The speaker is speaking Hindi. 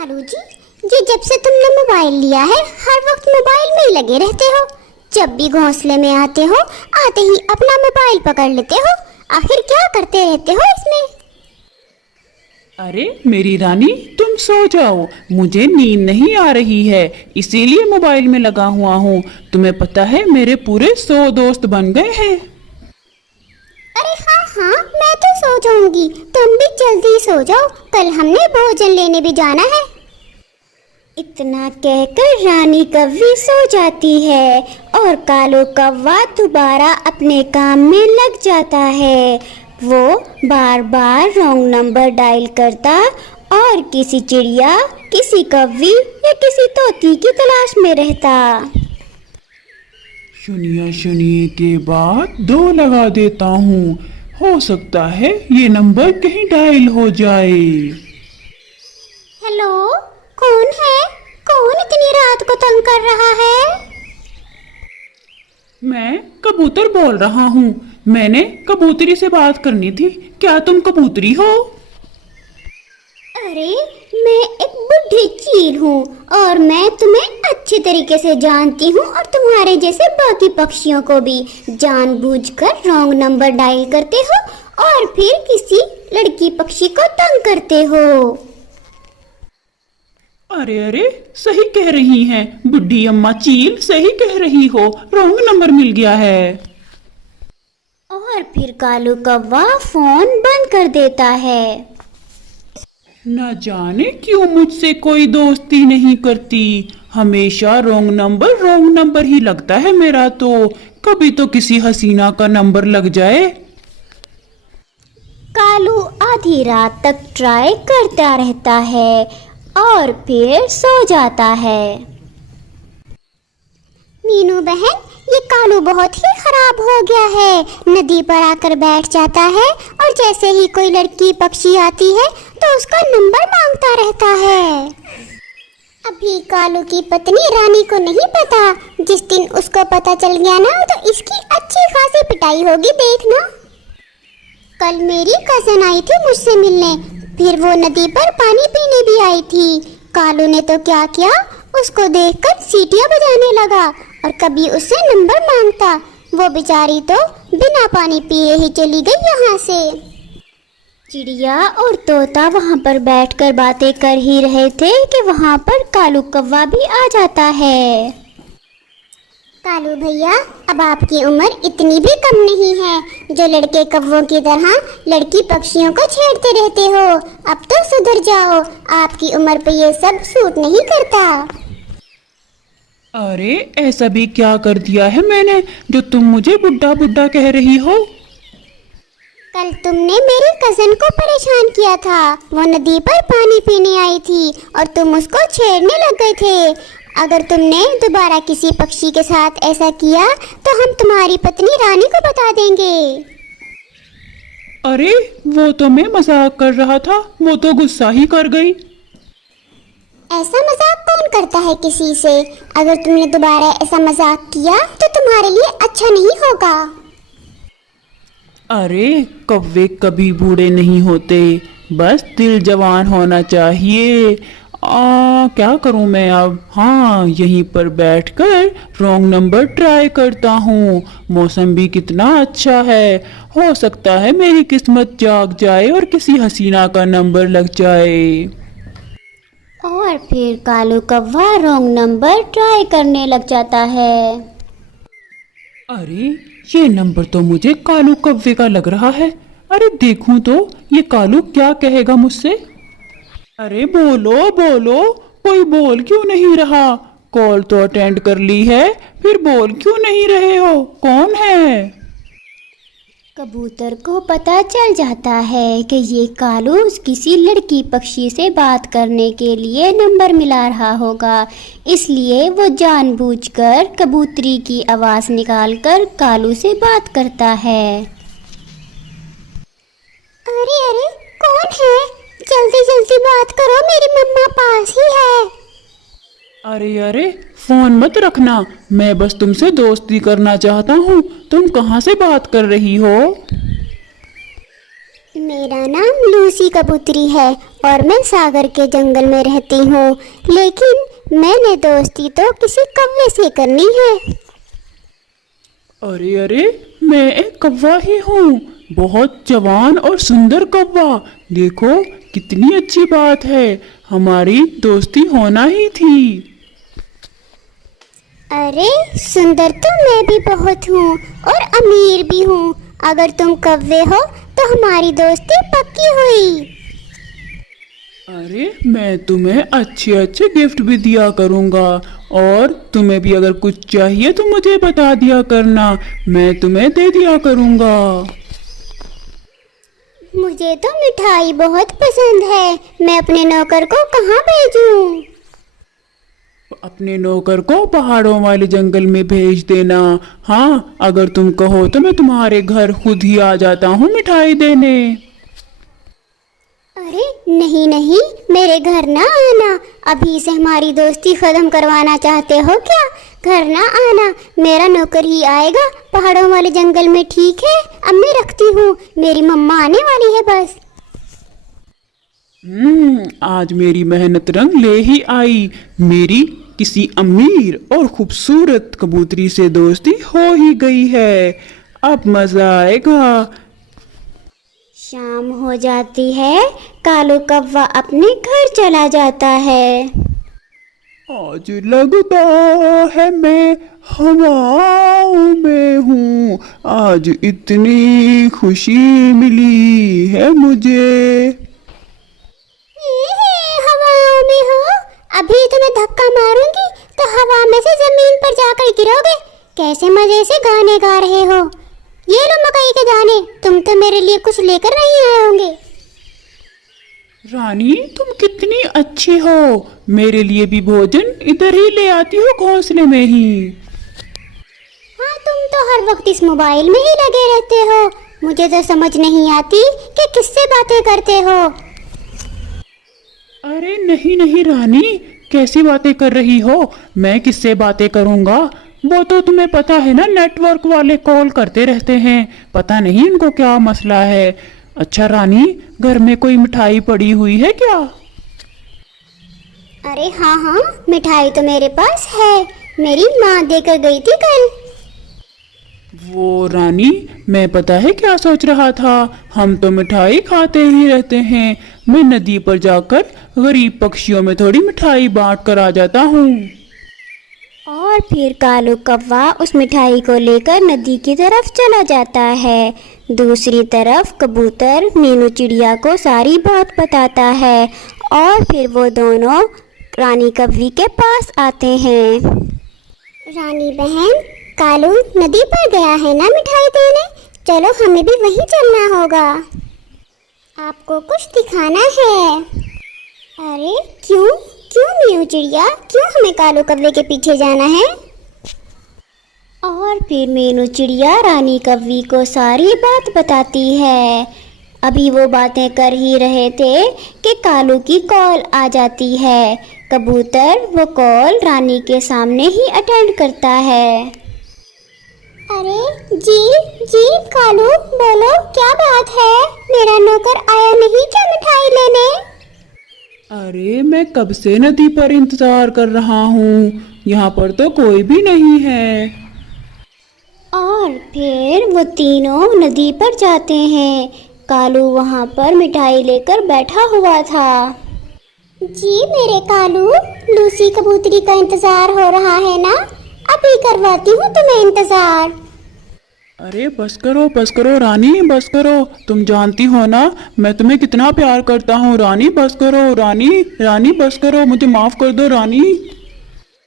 कालू जी, जी जब से तुमने मोबाइल लिया है हर वक्त मोबाइल में ही लगे रहते हो। जब भी घोंसले में आते हो आते ही अपना मोबाइल पकड़ लेते हो। आखिर क्या करते रहते हो इसमें? अरे मेरी रानी, तुम सो जाओ। मुझे नींद नहीं आ रही है, इसीलिए मोबाइल में लगा हुआ हूँ। तुम्हें पता है मेरे पूरे 100 दोस्त बन गए हैं। अरे हाँ हाँ, मैं तो सो जाऊंगी, तुम भी जल्दी सो जाओ, कल हमने भोजन लेने भी जाना है। इतना कहकर रानी कव्वी सो जाती है और कालू कौवा दोबारा अपने काम में लग जाता है। वो बार बार रॉन्ग नंबर डायल करता और किसी चिड़िया, किसी कव्वी या किसी तोती की तलाश में रहता। शून्य शून्य के बाद 2 लगा देता हूँ। हो सकता है ये नंबर कहीं डायल हो जाए। हेलो, कौन है? कौन इतनी रात को तंग कर रहा है? मैं कबूतर बोल रहा हूँ। मैंने कबूतरी से बात करनी थी। क्या तुम कबूतरी हो? अरे मैं एक बुढ़ी चील हूँ और मैं तुम्हें अच्छे तरीके से जानती हूँ और तुम्हारे जैसे बाकी पक्षियों को भी। जानबूझकर रॉन्ग नंबर डायल करते हो और फिर किसी लड़की पक्षी को तंग करते हो। अरे अरे, सही कह रही हैं बुढ़ी अम्मा चील, सही कह रही हो। रॉन्ग नंबर मिल गया है। और फिर कालू कौवा फोन बंद कर देता है। न जाने क्यों मुझसे कोई दोस्ती नहीं करती। हमेशा रॉन्ग नंबर ही लगता है मेरा तो। कभी तो किसी हसीना का नंबर लग जाए। कालू आधी रात तक ट्राई करता रहता है और फिर सो जाता है। मीनू बहन, ये कालू बहुत ही खराब हो गया है। नदी पर आकर बैठ जाता है और जैसे ही कोई लड़की पक्षी आती है तो उसका नंबर मांगता रहता है। अभी कालू की पत्नी रानी को नहीं पता। जिस दिन उसको पता चल गया ना तो इसकी अच्छी खासी पिटाई होगी, देखना। कल मेरी कजन आई थी मुझसे मिलने, फिर वो नदी पर पानी पीने भी आई थी। कालू ने तो क्या किया, उसको देखकर सीटियां बजाने लगा और कभी उससे नंबर मांगता। वो बेचारी तो बिना पानी पिए ही चली गई यहाँ से। चिड़िया और तोता वहाँ पर बैठकर बातें कर ही रहे थे कि वहाँ पर कालू कौवा भी आ जाता है। कालू भैया, अब आपकी उम्र इतनी भी कम नहीं है जो लड़के कौवों की तरह लड़की पक्षियों को छेड़ते रहते हो। अब तो सुधर जाओ, आपकी उम्र पे ये सब सूट नहीं करता। अरे ऐसा भी क्या कर दिया है मैंने जो तुम मुझे बुड्ढा बुड्ढा कह रही हो? कल तुमने मेरी कजन को परेशान किया था। वो नदी पर पानी पीने आई थी और तुम उसको छेड़ने लग गए थे। अगर तुमने दोबारा किसी पक्षी के साथ ऐसा किया तो हम तुम्हारी पत्नी रानी को बता देंगे। अरे वो तो मैं मजाक कर रहा था, वो तो गुस्सा ही कर गई। ऐसा मजाक कौन करता है किसी से? अगर तुमने दोबारा ऐसा मजाक किया तो तुम्हारे लिए अच्छा नहीं होगा। अरे कौवे कभी बूढ़े नहीं होते, बस दिल जवान होना चाहिए। क्या करूं मैं अब? हाँ, यहीं पर बैठकर रॉन्ग नंबर ट्राई करता हूँ। मौसम भी कितना अच्छा है। हो सकता है मेरी किस्मत जाग जाए और किसी हसीना का नंबर लग जाए। और फिर कालू कौवा रॉन्ग नंबर ट्राई करने लग जाता है। अरे ये नंबर तो मुझे कालू कौवे का लग रहा है। अरे देखूं तो ये कालू क्या कहेगा मुझसे। अरे बोलो बोलो, कोई बोल क्यों नहीं रहा? कॉल तो अटेंड कर ली है, फिर बोल क्यों नहीं रहे हो? कौन है? कबूतर को पता चल जाता है कि ये कालू किसी लड़की पक्षी से बात करने के लिए नंबर मिला रहा होगा, इसलिए वो जानबूझकर कबूतरी की आवाज़ निकालकर कालू से बात करता है। अरे अरे, कौन है? जल्दी जल्दी बात करो, मेरी मम्मा पास ही है। अरे अरे, फोन मत रखना, मैं बस तुमसे दोस्ती करना चाहता हूँ। तुम कहाँ से बात कर रही हो? मेरा नाम लूसी कबूतरी है और मैं सागर के जंगल में रहती हूँ, लेकिन मैंने दोस्ती तो किसी कौवे से करनी है। अरे अरे, मैं एक कौवा ही हूँ, बहुत जवान और सुंदर कौवा। देखो कितनी अच्छी बात है, हमारी दोस्ती होना ही थी। अरे सुंदर तो मैं भी बहुत हूँ और अमीर भी हूँ। अगर तुम कौवे हो तो हमारी दोस्ती पक्की हुई। अरे मैं तुम्हें अच्छे अच्छे गिफ्ट भी दिया करूँगा, और तुम्हें भी अगर कुछ चाहिए तो मुझे बता दिया करना, मैं तुम्हें दे दिया करूँगा। मुझे तो मिठाई बहुत पसंद है, मैं अपने नौकर को कहाँ भेजूं? अपने नौकर को पहाड़ों वाले जंगल में भेज देना। हाँ, अगर तुम कहो तो मैं तुम्हारे घर खुद ही आ जाता हूँ मिठाई देने। अरे नहीं नहीं, मेरे घर ना आना। अभी से हमारी दोस्ती खत्म करवाना चाहते हो क्या? घर ना आना, मेरा नौकर ही आएगा पहाड़ों वाले जंगल में। ठीक है, अब मैं रखती हूँ, मेरी मम्मा आने वाली है बस। आज मेरी मेहनत रंग ले ही आई। मेरी किसी अमीर और खूबसूरत कबूतरी से दोस्ती हो ही गई है, अब मजा आएगा। शाम हो जाती है, कालू कौवा अपने घर चला जाता है। आज लगता है मैं हवाओं में हूँ, आज इतनी खुशी मिली है मुझे। हवाओं में हो? अभी तुम्हें धक्का मारूंगी तो हवा में से जमीन पर जाकर गिरोगे। कैसे मजे से गाने गा रहे हो? ये लो मकई के दाने, तुम तो मेरे लिए कुछ लेकर नहीं आए होंगे। रानी तुम कितनी अच्छी हो, मेरे लिए भी भोजन इधर ही ले आती हो घोंसले में ही। हाँ, तुम तो हर वक्त इस मोबाइल में ही लगे रहते हो, मुझे तो समझ नहीं आती कि किससे बातें करते हो। अरे नहीं नहीं रानी, कैसी बातें कर रही हो? मैं किससे बातें करूंगा? वो तो तुम्हें पता है ना, नेटवर्क वाले कॉल करते रहते हैं, पता नहीं इनको क्या मसला है। अच्छा रानी, घर में कोई मिठाई पड़ी हुई है क्या? अरे हाँ हाँ, मिठाई तो मेरे पास है, मेरी माँ देकर गई थी कल। वो रानी, मैं पता है क्या सोच रहा था, हम तो मिठाई खाते ही रहते हैं, मैं नदी पर जाकर गरीब पक्षियों में थोड़ी मिठाई बांट कर आ जाता हूँ। और फिर कालू कौवा उस मिठाई को लेकर नदी की तरफ चला जाता है। दूसरी तरफ कबूतर मीनू चिड़िया को सारी बात बताता है, और फिर वो दोनों रानी कौवी के पास आते हैं। रानी बहन, कालू नदी पर गया है ना मिठाई देने, चलो हमें भी वहीं चलना होगा, आपको कुछ दिखाना है। अरे क्यों क्यों मीनू चिड़िया, क्यों हमें कालू कौवे के पीछे जाना है? और फिर मीनू चिड़िया रानी कौवी को सारी बात बताती है। अभी वो बातें कर ही रहे थे कि कालू की कॉल आ जाती है। कबूतर वो कॉल रानी के सामने ही अटेंड करता है। अरे जी कालू, बोलो क्या बात है? मेरा नौकर आया नहीं क्या मिठाई लेने? अरे मैं कब से नदी पर इंतजार कर रहा हूँ, यहाँ पर तो कोई भी नहीं है। और फिर वो तीनों नदी पर जाते हैं। कालू वहाँ पर मिठाई लेकर बैठा हुआ था। जी मेरे कालू, लूसी कबूतरी का इंतजार हो रहा है ना? अभी करवाती हूँ तुम्हें इंतजार। अरे बस करो रानी, बस करो, तुम जानती हो ना मैं तुम्हें कितना प्यार करता हूँ। रानी बस करो, रानी बस करो, मुझे माफ कर दो रानी।